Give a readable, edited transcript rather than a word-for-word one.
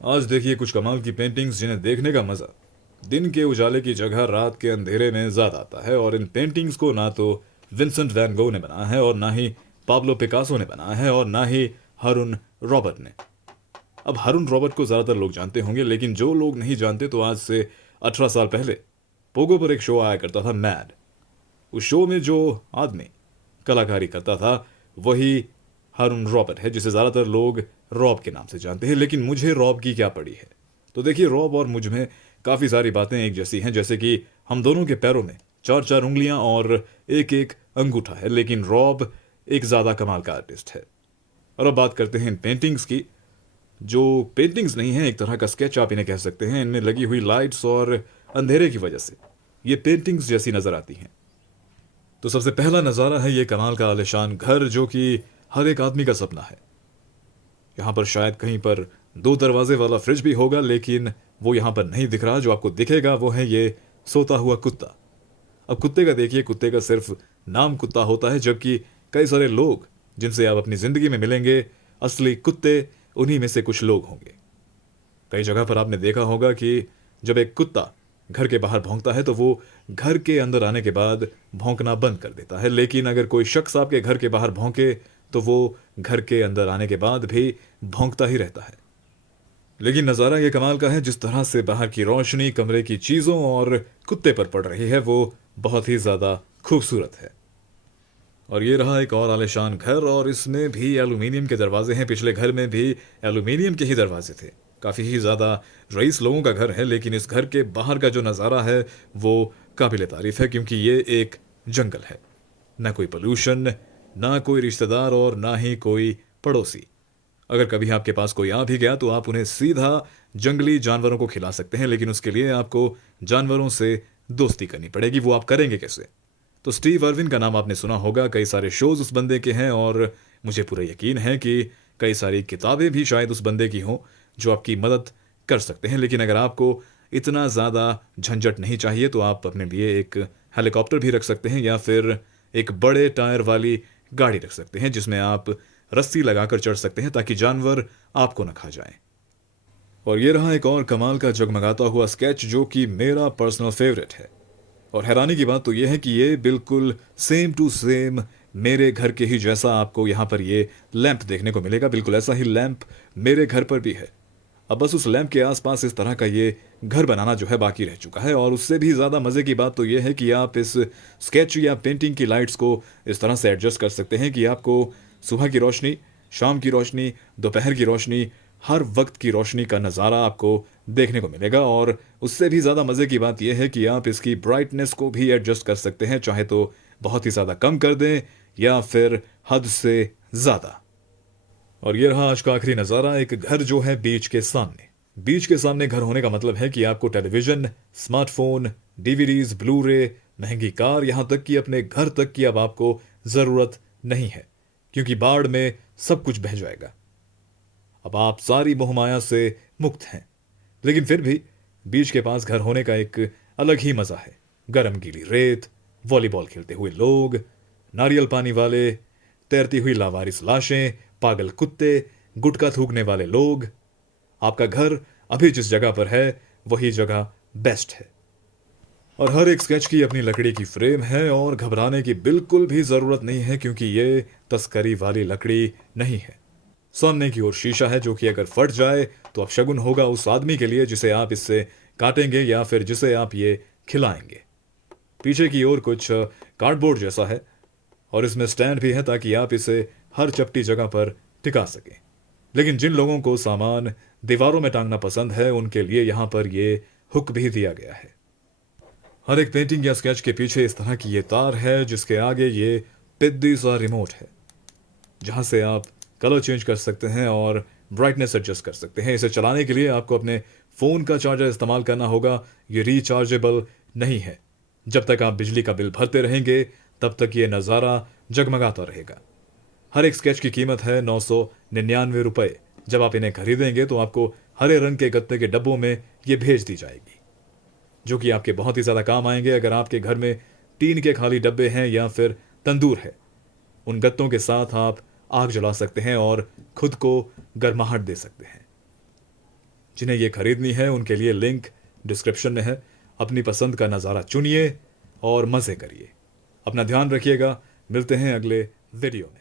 आज देखिए कुछ कमाल की पेंटिंग्स जिन्हें देखने का मजा दिन के उजाले की जगह रात के अंधेरे में ज्यादा आता है। और इन पेंटिंग्स को ना तो विंसेंट वैन गो ने बनाया है, और ना ही पाब्लो पिकासो ने बनाया है, और ना ही हरुन रॉबर्ट ने। अब हरुन रॉबर्ट को ज्यादातर लोग जानते होंगे, लेकिन जो लोग नहीं जानते तो आज से 18 साल पहले पोगो पर एक शो आया करता था, मैड। उस शो में जो आदमी कलाकारी करता था वही हारून रॉबर्ट है, जिसे ज़्यादातर लोग रॉब के नाम से जानते हैं। लेकिन मुझे रॉब की क्या पड़ी है? तो देखिए, रॉब और मुझ में काफ़ी सारी बातें एक जैसी हैं, जैसे कि हम दोनों के पैरों में चार चार उंगलियां और एक एक अंगूठा है। लेकिन रॉब एक ज़्यादा कमाल का आर्टिस्ट है। और अब बात करते हैं इन पेंटिंग्स की, जो पेंटिंग्स नहीं है, एक तरह का स्केच आप इन्हें कह सकते हैं। इनमें लगी हुई लाइट्स और अंधेरे की वजह से ये पेंटिंग्स जैसी नज़र आती हैं। तो सबसे पहला नज़ारा है ये कमाल का आलिशान घर, जो कि हर एक आदमी का सपना है। यहाँ पर शायद कहीं पर दो दरवाजे वाला फ्रिज भी होगा, लेकिन वो यहाँ पर नहीं दिख रहा। जो आपको दिखेगा वो है ये सोता हुआ कुत्ता। अब कुत्ते का देखिए, कुत्ते का सिर्फ नाम कुत्ता होता है, जबकि कई सारे लोग जिनसे आप अपनी जिंदगी में मिलेंगे, असली कुत्ते उन्हीं में से कुछ लोग होंगे। कई जगह पर आपने देखा होगा कि जब एक कुत्ता घर के बाहर भौंकता है तो वो घर के अंदर आने के बाद भौंकना बंद कर देता है। लेकिन अगर कोई शख्स आपके घर के बाहर भौंके तो वो घर के अंदर आने के बाद भी भौंकता ही रहता है। लेकिन नज़ारा ये कमाल का है, जिस तरह से बाहर की रोशनी कमरे की चीज़ों और कुत्ते पर पड़ रही है वो बहुत ही ज़्यादा खूबसूरत है। और ये रहा एक और आलिशान घर, और इसमें भी एल्यूमिनियम के दरवाजे हैं। पिछले घर में भी एल्यूमिनियम के ही दरवाजे थे। काफ़ी ही ज़्यादा रईस लोगों का घर है, लेकिन इस घर के बाहर का जो नज़ारा है वो काबिल तारीफ है, क्योंकि ये एक जंगल है। ना कोई पोल्यूशन, ना कोई रिश्तेदार और ना ही कोई पड़ोसी। अगर कभी आपके पास कोई आ भी गया तो आप उन्हें सीधा जंगली जानवरों को खिला सकते हैं, लेकिन उसके लिए आपको जानवरों से दोस्ती करनी पड़ेगी। वो आप करेंगे कैसे? तो स्टीव अर्विन का नाम आपने सुना होगा, कई सारे शोज उस बंदे के हैं, और मुझे पूरा यकीन है कि कई सारी किताबें भी शायद उस बंदे की हों जो आपकी मदद कर सकते हैं। लेकिन अगर आपको इतना ज़्यादा झंझट नहीं चाहिए तो आप अपने लिए एक हेलीकॉप्टर भी रख सकते हैं, या फिर एक बड़े टायर वाली गाड़ी रख सकते हैं जिसमें आप रस्सी लगाकर चढ़ सकते हैं ताकि जानवर आपको न खा जाएं। और ये रहा एक और कमाल का जगमगाता हुआ स्केच, जो कि मेरा पर्सनल फेवरेट है। और हैरानी की बात तो यह है कि ये बिल्कुल सेम टू सेम मेरे घर के ही जैसा आपको यहाँ पर ये लैंप देखने को मिलेगा। बिल्कुल ऐसा ही लैंप मेरे घर पर भी है। अब बस उस लैंप के आसपास इस तरह का ये घर बनाना जो है बाकी रह चुका है। और उससे भी ज़्यादा मज़े की बात तो ये है कि आप इस स्केच या पेंटिंग की लाइट्स को इस तरह से एडजस्ट कर सकते हैं कि आपको सुबह की रोशनी, शाम की रोशनी, दोपहर की रोशनी, हर वक्त की रोशनी का नज़ारा आपको देखने को मिलेगा। और उससे भी ज़्यादा मज़े की बात यह है कि आप इसकी ब्राइटनेस को भी एडजस्ट कर सकते हैं, चाहे तो बहुत ही ज़्यादा कम कर दें या फिर हद से ज़्यादा। और ये रहा आज का आखिरी नज़ारा, एक घर जो है बीच के सामने। बीच के सामने घर होने का मतलब है कि आपको टेलीविज़न, स्मार्टफोन, डीवीडीज, ब्लू रे, महंगी कार, यहाँ तक कि अपने घर तक की अब आपको ज़रूरत नहीं है, क्योंकि बाढ़ में सब कुछ बह जाएगा। अब आप सारी मोहमाया से मुक्त हैं। लेकिन फिर भी बीच के पास घर होने का एक अलग ही मज़ा है। गरम गीली रेत, वॉलीबॉल खेलते हुए लोग, नारियल पानी वाले, तैरती हुई लावारिस लाशें, पागल कुत्ते, गुटखा थूकने वाले लोग। आपका घर अभी जिस जगह पर है वही जगह बेस्ट है। और हर एक स्केच की अपनी लकड़ी की फ्रेम है, और घबराने की बिल्कुल भी ज़रूरत नहीं है, क्योंकि ये तस्करी वाली लकड़ी नहीं है। सामने की ओर शीशा है, जो कि अगर फट जाए तो अपशगुन होगा उस आदमी के लिए जिसे आप इससे काटेंगे या फिर जिसे आप ये खिलाएंगे। पीछे की ओर कुछ कार्डबोर्ड जैसा है, और इसमें स्टैंड भी है ताकि आप इसे हर चपटी जगह पर टिका सकें। लेकिन जिन लोगों को सामान दीवारों में टांगना पसंद है उनके लिए यहाँ पर ये हुक भी दिया गया है। हर एक पेंटिंग या स्केच के पीछे इस तरह की ये तार है, जिसके आगे ये पिद्दी सा रिमोट है, जहां से आप कलर चेंज कर सकते हैं और ब्राइटनेस एडजस्ट कर सकते हैं। इसे चलाने के लिए आपको अपने फ़ोन का चार्जर इस्तेमाल करना होगा। ये रिचार्जेबल नहीं है। जब तक आप बिजली का बिल भरते रहेंगे तब तक ये नज़ारा जगमगाता रहेगा। हर एक स्केच की कीमत है 999 रुपये। जब आप इन्हें खरीदेंगे तो आपको हरे रंग के गत्ते के डब्बों में ये भेज दी जाएगी, जो कि आपके बहुत ही ज़्यादा काम आएंगे अगर आपके घर में टीन के खाली डब्बे हैं या फिर तंदूर है। उन गत्तों के साथ आप आग जला सकते हैं और खुद को गर्माहट दे सकते हैं। जिन्हें ये खरीदनी है उनके लिए लिंक डिस्क्रिप्शन में है। अपनी पसंद का नज़ारा चुनिए और मज़े करिए। अपना ध्यान रखिएगा। मिलते हैं अगले वीडियो में।